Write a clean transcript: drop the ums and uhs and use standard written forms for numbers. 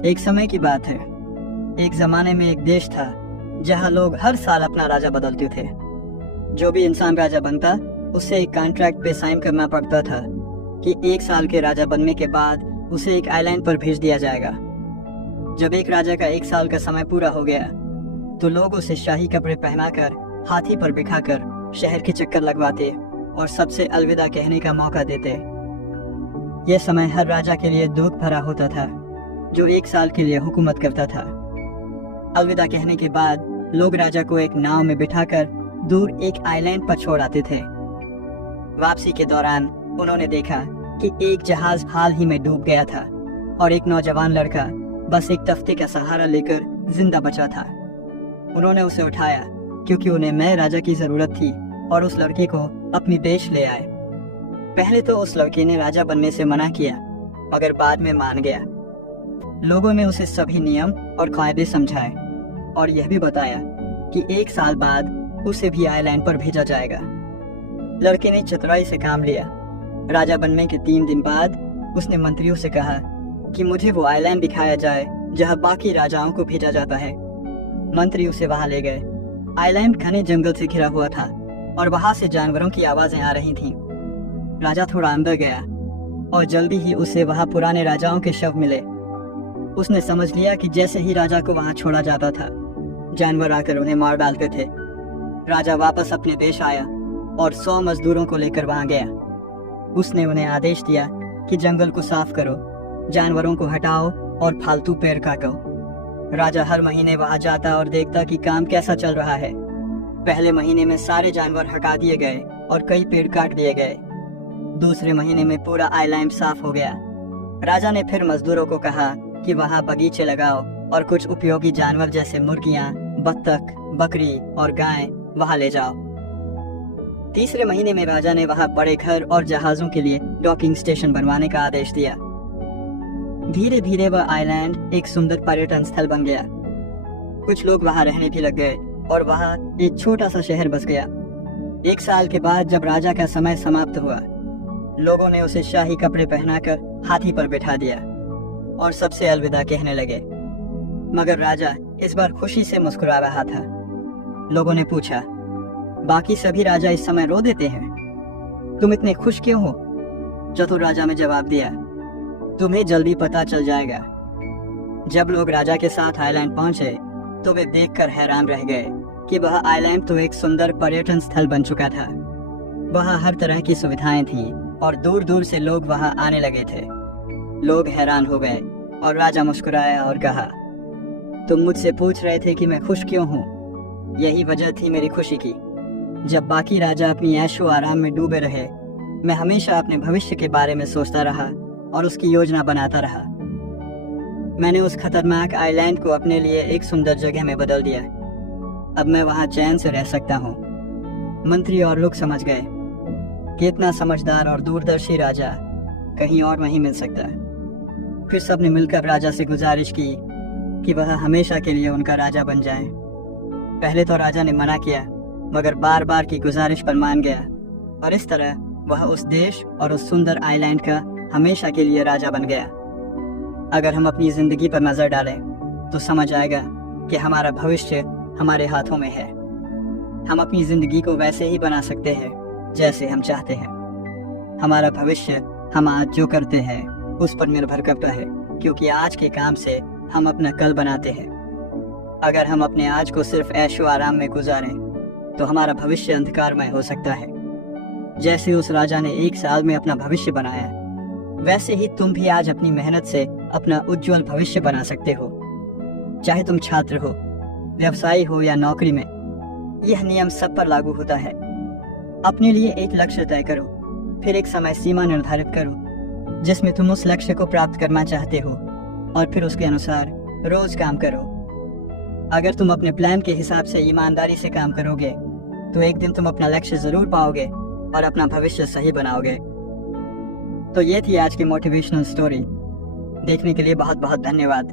एक समय की बात है। एक जमाने में एक देश था जहां लोग हर साल अपना राजा बदलते थे। जो भी इंसान राजा बनता उसे एक कॉन्ट्रैक्ट पे साइन करना पड़ता था कि 1 साल के राजा बनने के बाद उसे एक आइलैंड पर भेज दिया जाएगा। जब एक राजा का 1 साल का समय पूरा हो गया तो लोग उसे शाही कपड़े पहनाकर हाथी पर बिठाकर शहर के चक्कर लगवाते और सबसे अलविदा कहने का मौका देते। यह समय हर राजा के लिए दुख भरा होता था जो 1 साल के लिए हुकूमत करता था। अलविदा कहने के बाद लोग राजा को एक नाव में बिठाकर दूर एक आइलैंड पर छोड़ आते थे। वापसी के दौरान उन्होंने देखा कि एक जहाज हाल ही में डूब गया था और एक नौजवान लड़का बस एक तख्ते का सहारा लेकर जिंदा बचा था। उन्होंने उसे उठाया क्योंकि उन्हें नए राजा की जरूरत थी और उस लड़के को अपनी देश ले आए। पहले तो उस लड़के ने राजा बनने से मना किया मगर बाद में मान गया। लोगों ने उसे सभी नियम और कायदे समझाए और यह भी बताया कि 1 साल बाद उसे भी आइलैंड पर भेजा जाएगा। लड़के ने चतुराई से काम लिया। राजा बनने के 3 दिन बाद उसने मंत्रियों से कहा कि मुझे वो आइलैंड दिखाया जाए जहां बाकी राजाओं को भेजा जाता है। मंत्री उसे वहां ले गए। आइलैंड घने जंगल से घिरा हुआ था और वहां से जानवरों की आवाजें आ रही थीं। राजा थोड़ा अंदर गया और जल्दी ही उसे वहां पुराने राजाओं के शव मिले। उसने समझ लिया कि जैसे ही राजा को वहां छोड़ा जाता था जानवर आकर उन्हें मार डालते थे। राजा वापस अपने देश आया और 100 मजदूरों को लेकर वहां गया। उसने उन्हें आदेश दिया कि जंगल को साफ करो, जानवरों को हटाओ और फालतू पेड़ काटो। राजा हर महीने वहां जाता और देखता कि काम कैसा चल रहा है। पहले महीने में सारे जानवर हटा दिए गए और कई पेड़ काट दिए गए। दूसरे महीने में पूरा आइलैंड साफ हो गया। राजा ने फिर मजदूरों को कहा कि वहां बगीचे लगाओ और कुछ उपयोगी जानवर जैसे मुर्गियां, बत्तख, बकरी और गाय वहां ले जाओ। तीसरे महीने में राजा ने वहां बड़े घर और जहाजों के लिए डॉकिंग स्टेशन बनवाने का आदेश दिया। धीरे धीरे वह आइलैंड एक सुंदर पर्यटन स्थल बन गया। कुछ लोग वहां रहने भी लग गए और वहां एक छोटा सा शहर बस गया। 1 साल के बाद जब राजा का समय समाप्त हुआ लोगों ने उसे शाही कपड़े पहनाकर हाथी पर बैठा दिया और सबसे अलविदा कहने लगे। मगर राजा इस बार खुशी से मुस्कुरा रहा था। लोगों ने पूछा, बाकी सभी राजा इस समय रो देते हैं, तुम इतने खुश क्यों हो? चतुर राजा ने जवाब दिया, तुम्हें जल्दी पता चल जाएगा। जब लोग राजा के साथ आइलैंड पहुंचे तो वे देखकर हैरान रह गए कि वह आइलैंड तो एक सुंदर पर्यटन स्थल बन चुका था। वहां हर तरह की सुविधाएं थीं और दूर दूर से लोग वहां आने लगे थे। लोग हैरान हो गए और राजा मुस्कुराया और कहा, तुम मुझसे पूछ रहे थे कि मैं खुश क्यों हूँ? यही वजह थी मेरी खुशी की। जब बाकी राजा अपनी ऐशो आराम में डूबे रहे मैं हमेशा अपने भविष्य के बारे में सोचता रहा और उसकी योजना बनाता रहा। मैंने उस खतरनाक आइलैंड को अपने लिए एक सुंदर जगह में बदल दिया। अब मैं वहां चैन से रह सकता हूँ। मंत्री और लोग समझ गए कि इतना समझदार और दूरदर्शी राजा कहीं और नहीं मिल सकता। फिर सबने मिलकर राजा से गुजारिश की कि वह हमेशा के लिए उनका राजा बन जाए। पहले तो राजा ने मना किया मगर बार बार की गुजारिश पर मान गया और इस तरह वह उस देश और उस सुंदर आइलैंड का हमेशा के लिए राजा बन गया। अगर हम अपनी जिंदगी पर नजर डालें तो समझ आएगा कि हमारा भविष्य हमारे हाथों में है। हम अपनी जिंदगी को वैसे ही बना सकते हैं जैसे हम चाहते हैं। हमारा भविष्य हम आज जो करते हैं उस पर निर्भर करता है, क्योंकि आज के काम से हम अपना कल बनाते हैं। अगर हम अपने आज को सिर्फ ऐशो आराम में गुजारें तो हमारा भविष्य अंधकारमय हो सकता है। जैसे उस राजा ने 1 साल में अपना भविष्य बनाया, वैसे ही तुम भी आज अपनी मेहनत से अपना उज्जवल भविष्य बना सकते हो। चाहे तुम छात्र हो, व्यवसायी हो या नौकरी में, यह नियम सब पर लागू होता है। अपने लिए एक लक्ष्य तय करो, फिर एक समय सीमा निर्धारित करो जिसमें तुम उस लक्ष्य को प्राप्त करना चाहते हो और फिर उसके अनुसार रोज काम करो। अगर तुम अपने प्लान के हिसाब से ईमानदारी से काम करोगे तो एक दिन तुम अपना लक्ष्य जरूर पाओगे और अपना भविष्य सही बनाओगे। तो ये थी आज की मोटिवेशनल स्टोरी। देखने के लिए बहुत बहुत धन्यवाद।